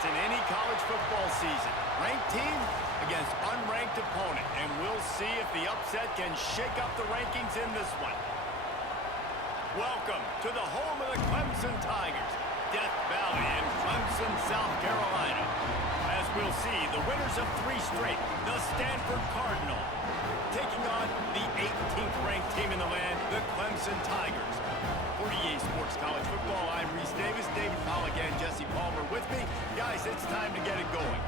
upsets in any college football season. Ranked team against unranked opponent. And we'll see if the upset can shake up the rankings in this one. Welcome to the home of the Clemson Tigers, Death Valley in Clemson, South Carolina. As we'll see, the winners of 3 straight, the Stanford Cardinal, taking on the 18th ranked team in the land, the Clemson Tigers. For EA Sports College Football, I'm Reese Davis, David Pollack, and Jesse Palmer with me. Guys, it's time to get it going.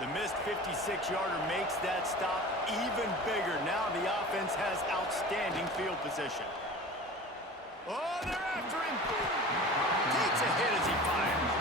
The missed 56-yarder makes that stop even bigger. Now the offense has outstanding field position. Oh, they're after him. Takes a hit as he fires.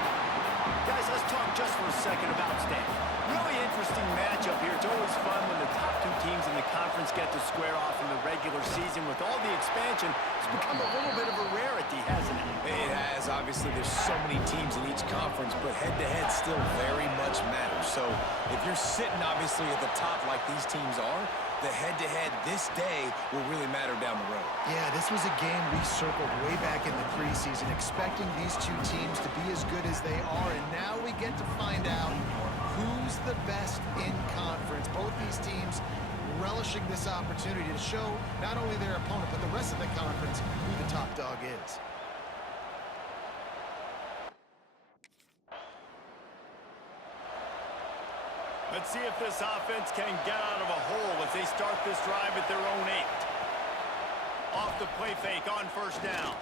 Guys, let's talk just for a second about Stanford. Really interesting matchup here. It's always fun when the top 2 teams in the conference get to square off in the regular season. With all the expansion, it's become a little bit of a rarity, hasn't it? It has. Obviously, there's so many teams in each conference, but head-to-head still very much matters. So if you're sitting, obviously, at the top like these teams are, the head-to-head this day will really matter down the road. Yeah, this was a game we circled way back in the preseason, expecting these 2 teams to be as good as they are, and now we get to find out who's the best in conference. Both these teams relishing this opportunity to show not only their opponent, but the rest of the conference who the top dog is. Let's see if this offense can get out of a hole as they start this drive at their own 8. Off the play fake on first down.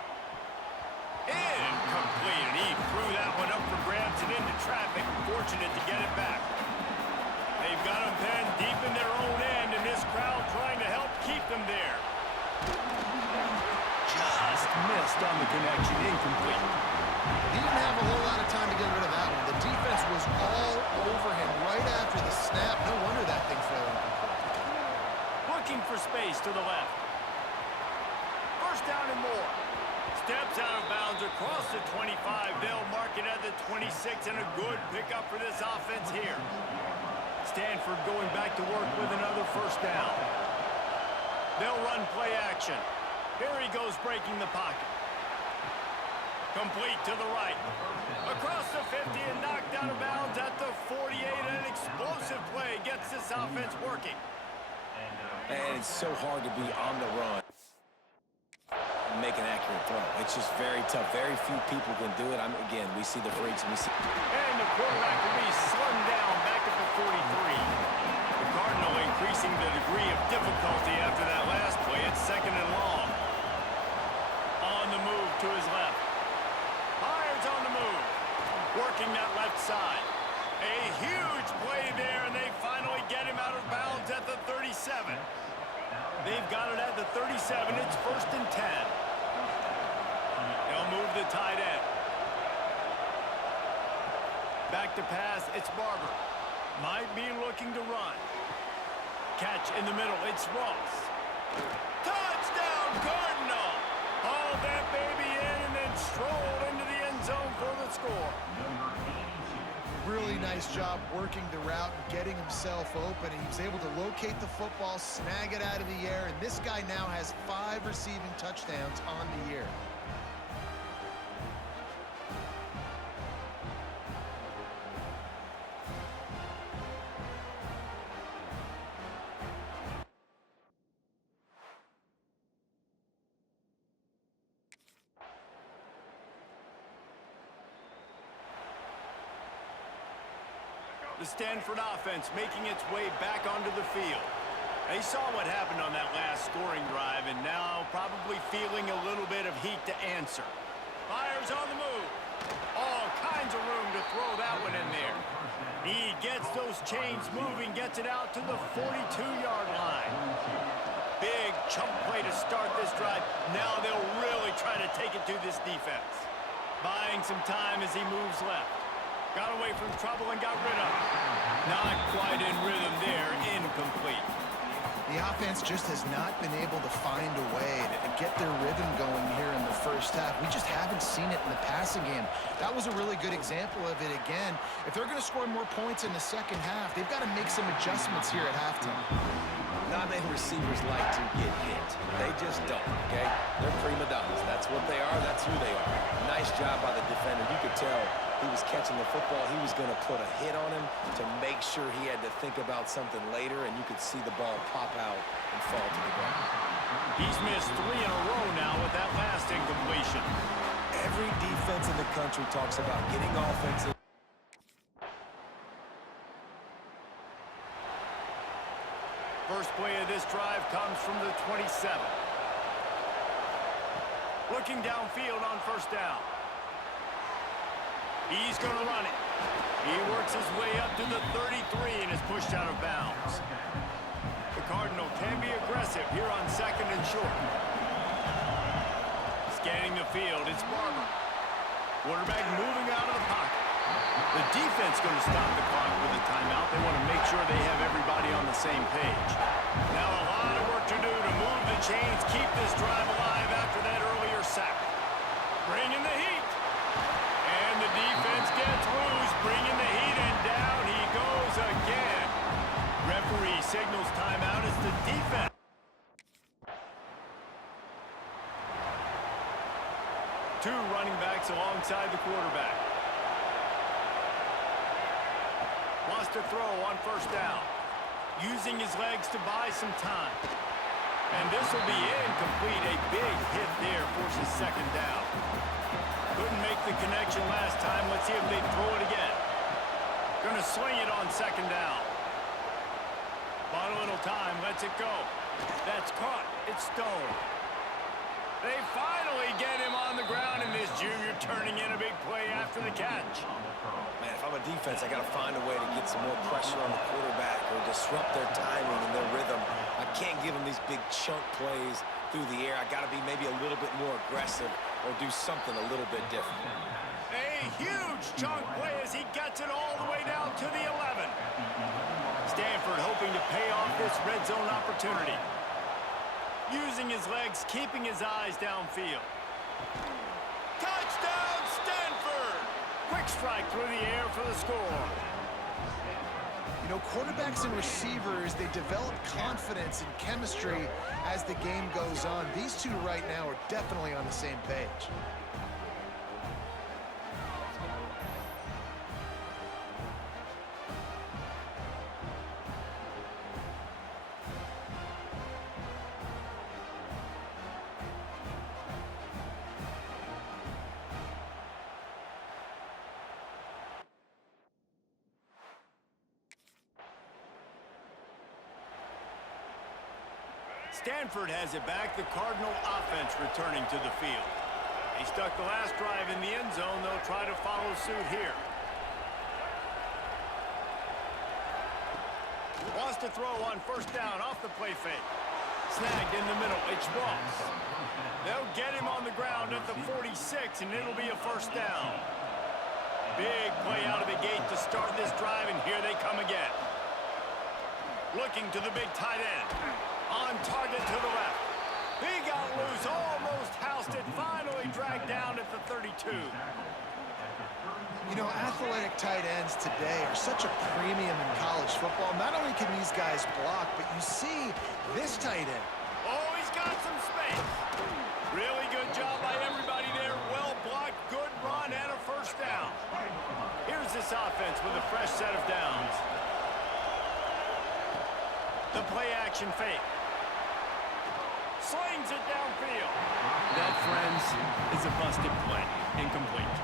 Incomplete, and he threw that one up for grabs and into traffic. Fortunate to get it back. They've got him pinned deep in their own end, and this crowd trying to help keep them there. Just missed on the connection, incomplete. He didn't have a whole lot of time to get rid of that one. The defense was all over him right after the snap. No wonder that thing fell incomplete. Looking for space to the left. First down and more. Steps out of bounds across the 25. They'll mark it at the 26, and a good pickup for this offense here. Stanford going back to work with another first down. They'll run play action. Here he goes breaking the pocket. Complete to the right. Across the 50 and knocked out of bounds at the 48. An explosive play gets this offense working. And it's so hard to be on the run and make an accurate throw. It's just very tough. Very few people can do it. Again, we see the freaks. And the quarterback will be slung down back at the 43. The Cardinal increasing the degree of difficulty after that last play. It's 2nd and long. On the move to his left. Hires on the move. Working that left side. A huge play there, and they finally get him out of bounds at the 37. They've got it at the 37. It's 1st and 10. They'll move the tight end. Back to pass, it's Barber. Might be looking to run. Catch in the middle, it's Ross. Touchdown, Cardinal! Haul that baby in and then stroll into the end zone for the score. Really nice job working the route and getting himself open. He was able to locate the football, snag it out of the air, and this guy now has 5 receiving touchdowns on the year. The Stanford offense making its way back onto the field. They saw what happened on that last scoring drive and now probably feeling a little bit of heat to answer. Fires on the move. All kinds of room to throw that one in there. He gets those chains moving, gets it out to the 42-yard line. Big chunk play to start this drive. Now they'll really try to take it to this defense. Buying some time as he moves left. Got away from trouble and got rid of it. Not quite in rhythm there, incomplete. The offense just has not been able to find a way to get their rhythm going here in the first half. We just haven't seen it in the passing game. That was a really good example of it again. If they're going to score more points in the second half, they've got to make some adjustments here at halftime. Not many receivers like to get hit. They just don't, okay? They're prima donnas. That's what they are. That's who they are. Nice job by the defender. You could tell he was catching the football. He was going to put a hit on him to make sure he had to think about something later, and you could see the ball pop out and fall to the ground. He's missed 3 in a row now with that last incompletion. Every defense in the country talks about getting offensive. First play of this drive comes from the 27. Looking downfield on first down. He's going to run it. He works his way up to the 33 and is pushed out of bounds. The Cardinal can be aggressive here on second and short. Scanning the field, it's Barber. Quarterback moving out of the pocket. The defense going to stop the clock with a timeout. They want to make sure they have everybody on the same page. Now a lot of work to do to move the chains, keep this drive alive after that earlier sack. Bringing the heat. And the defense gets loose, bringing the heat, and down he goes again. Referee signals timeout as the defense. Two running backs alongside the quarterback. Wants to throw on first down. Using his legs to buy some time. And this will be incomplete. A big hit there forces second down. Couldn't make the connection last time. Let's see if they throw it again. Gonna swing it on second down. Bought a little time, lets it go. That's caught. It's Stone. They finally get him on the ground, and this junior turning in a big play after the catch. Man, if I'm a defense, I got to find a way to get some more pressure on the quarterback or disrupt their timing and their rhythm. I can't give them these big chunk plays through the air. I got to be maybe a little bit more aggressive or do something a little bit different. A huge chunk play as he gets it all the way down to the 11. Stanford hoping to pay off this red zone opportunity. Using his legs, keeping his eyes downfield. Touchdown, Stanford! Quick strike through the air for the score. You know, quarterbacks and receivers, they develop confidence and chemistry as the game goes on. These two right now are definitely on the same page. Stanford has it back. The Cardinal offense returning to the field. They stuck the last drive in the end zone. They'll try to follow suit here. Wants to throw on first down off the play fake. Snagged in the middle. It's Ross. They'll get him on the ground at the 46, and it'll be a first down. Big play out of the gate to start this drive, and here they come again. Looking to the big tight end. On target to the left. He got loose, almost housed it, finally dragged down at the 32. You know, athletic tight ends today are such a premium in college football. Not only can these guys block, but you see this tight end. Oh, he's got some space. Really good job by everybody there. Well blocked, good run, and a first down. Here's this offense with a fresh set of downs. The play action fake. Slings it downfield. That, friends, is a busted play. Incomplete.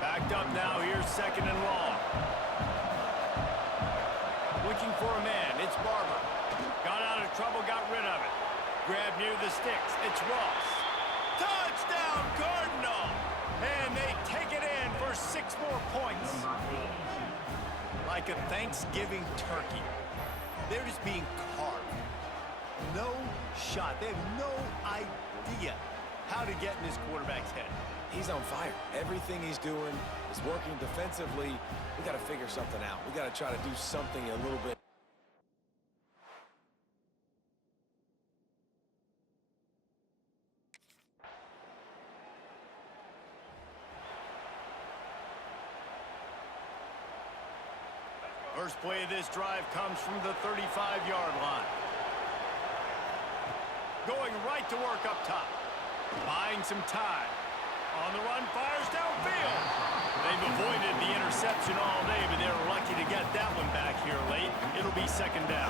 Backed up now. Here's second and long. Looking for a man. It's Barber. Got out of trouble, got rid of it. Grab near the sticks. It's Ross. Touchdown, Cardinal! And they take it in for 6 more points. Like a Thanksgiving turkey. They're just being carved. No shot. They have no idea how to get in this quarterback's head. He's on fire. Everything he's doing is working defensively. We got to figure something out. We got to try to do something a little bit. First play of this drive comes from the 35-yard line. Going right to work up top. Buying some time. On the run, fires downfield. They've avoided the interception all day, but they're lucky to get that one back here late. It'll be second down.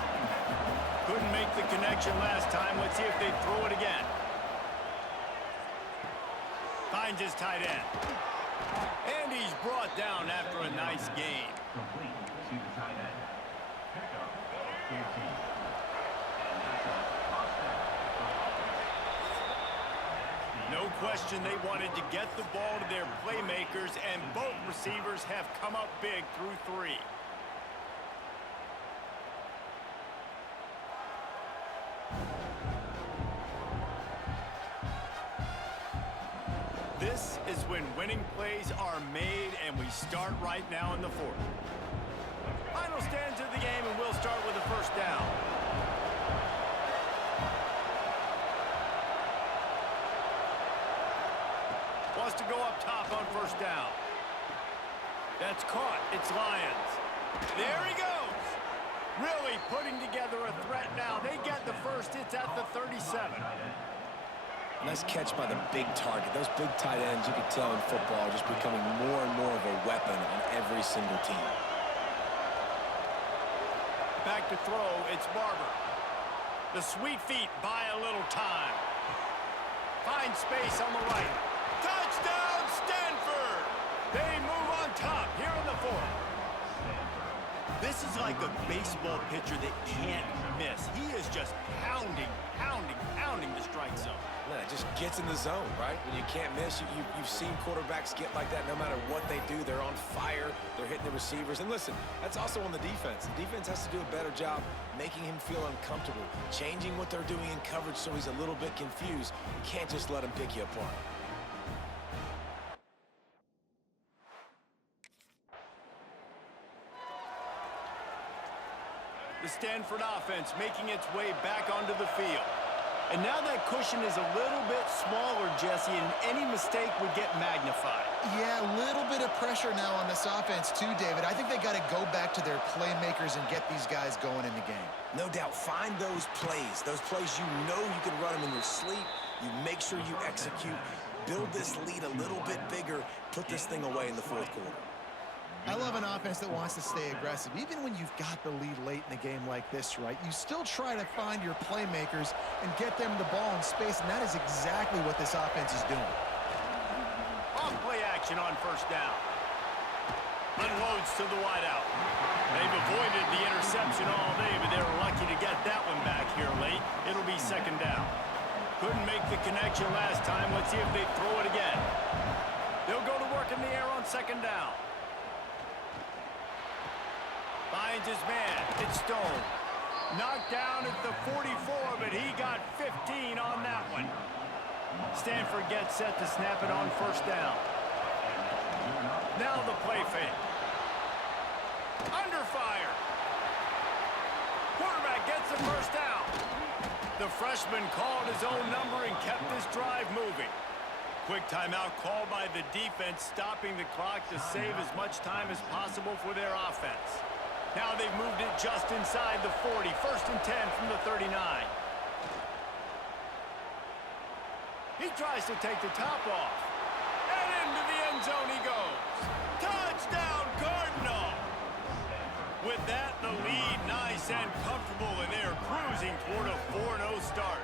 Couldn't make the connection last time. Let's see if they throw it again. Finds his tight end. And he's brought down after a nice gain. Complete to the tight end. Pickup of 13. And that's a first down. No question they wanted to get the ball to their playmakers, and both receivers have come up big through three. This is when winning plays are made, and we start right now in the fourth. Final stands of the game, and we'll start with a first down. Wants to go up top on first down. That's caught. It's Lions. There he goes. Really putting together a threat now. They get the first. It's at the 37. Nice catch by the big target. Those big tight ends, you can tell in football, are just becoming more and more of a weapon on every single team. Back to throw, it's Barber. The sweet feet buy a little time. Finds space on the right. Touchdown, Stanford! They move on top here in the fourth. This is like a baseball pitcher that can't miss. He is just pounding the strike zone. Man, it just gets in the zone, right? When you can't miss, you've seen quarterbacks get like that no matter what they do. They're on fire. They're hitting the receivers. And listen, that's also on the defense. The defense has to do a better job making him feel uncomfortable, changing what they're doing in coverage so he's a little bit confused. You can't just let him pick you apart. The Stanford offense making its way back onto the field. And now that cushion is a little bit smaller, Jesse, and any mistake would get magnified. Yeah, a little bit of pressure now on this offense too, David. I think they got to go back to their playmakers and get these guys going in the game. No doubt. Find those plays you know you can run them in your sleep. You make sure you execute. Build this lead a little bit bigger. Put this thing away in the fourth quarter. I love an offense that wants to stay aggressive. Even when you've got the lead late in a game like this, right, you still try to find your playmakers and get them the ball in space, and that is exactly what this offense is doing. Off play action on first down. Unloads to the wideout. They've avoided the interception all day, but they were lucky to get that one back here late. It'll be second down. Couldn't make the connection last time. Let's see if they throw it again. They'll go to work in the air on second down. Finds his man. It's Stone. Knocked down at the 44, but he got 15 on that one. Stanford gets set to snap it on first down. Now the play fake. Under fire. Quarterback gets the first down. The freshman called his own number and kept this drive moving. Quick timeout called by the defense, stopping the clock to save as much time as possible for their offense. Now they've moved it just inside the 40. First and 10 from the 39. He tries to take the top off. And into the end zone he goes. Touchdown, Cardinal! With that, the lead nice and comfortable, and they're cruising toward a 4-0 start.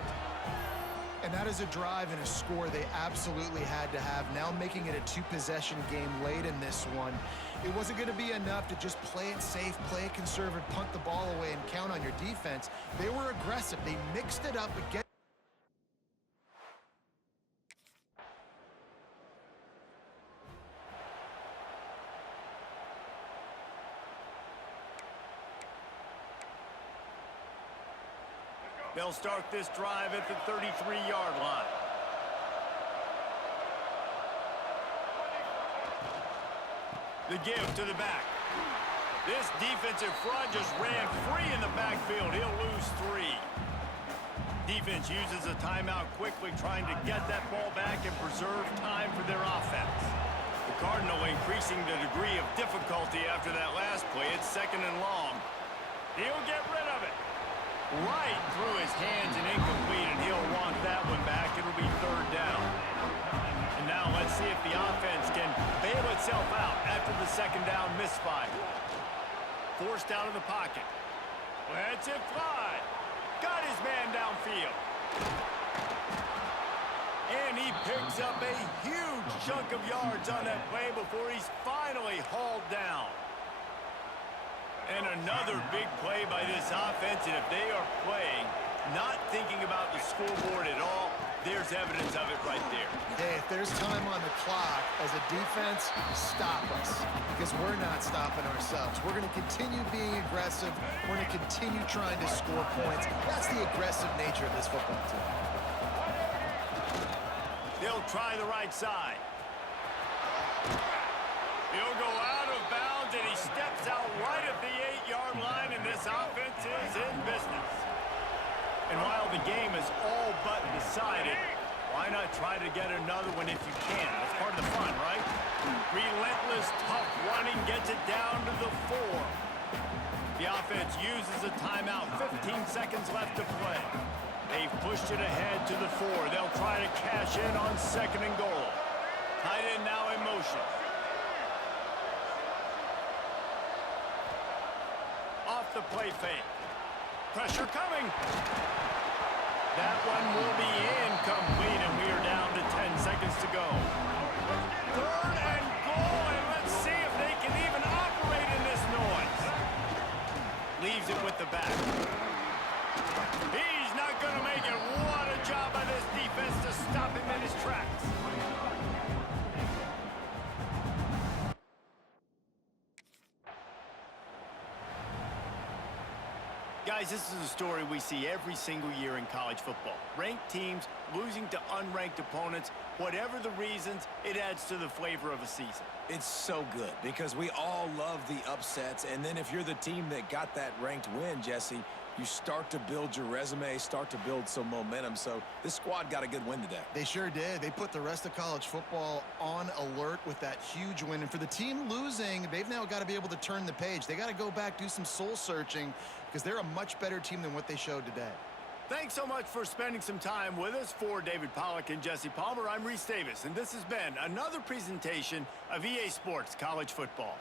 And that is a drive and a score they absolutely had to have. Now making it a two-possession game late in this one. It wasn't going to be enough to just play it safe, play it conservative, punt the ball away, and count on your defense. They were aggressive. They mixed it up again. They'll start this drive at the 33-yard line. The give to the back. This defensive front just ran free in the backfield. He'll lose 3. Defense uses a timeout quickly, trying to get that ball back and preserve time for their offense. The Cardinal increasing the degree of difficulty after that last play. It's second and long. He'll get rid of it. Right through his hands and incomplete, and he'll want that one back. It'll be third down. And now let's see if the offense can bail itself out after the second down misfire. Forced out of the pocket. Lets it fly. Got his man downfield. And he picks up a huge chunk of yards on that play before he's finally hauled down. And another big play by this offense, and if they are playing, not thinking about the scoreboard at all, there's evidence of it right there. Hey, if there's time on the clock, as a defense, stop us. Because we're not stopping ourselves. We're going to continue being aggressive. We're going to continue trying to score points. That's the aggressive nature of this football team. They'll try the right side. He'll go out of bounds, and he steps out right at the 8-yard line, and this offense is in business. And while the game is all but decided, why not try to get another one if you can? That's part of the fun, right? Relentless, tough running gets it down to the 4. The offense uses a timeout. 15 seconds left to play. They've pushed it ahead to the 4. They'll try to cash in on second and goal. Tight end now in motion. Off the play fake. Pressure coming. That one will be incomplete, and we are down to 10 seconds to go. Third and goal, and let's see if they can even operate in this noise. Leaves it with the back. He's not going to make it. What a job by this defense to stop him in his tracks. Guys, this is a story we see every single year in college football. Ranked teams losing to unranked opponents. Whatever the reasons, it adds to the flavor of a season. It's so good because we all love the upsets, and then if you're the team that got that ranked win, Jesse, you start to build your resume, start to build some momentum. So this squad got a good win today. They sure did. They put the rest of college football on alert with that huge win. And for the team losing, they've now got to be able to turn the page. They got to go back, do some soul searching, because they're a much better team than what they showed today. Thanks so much for spending some time with us. For David Pollack and Jesse Palmer, I'm Reese Davis, and this has been another presentation of EA Sports College Football.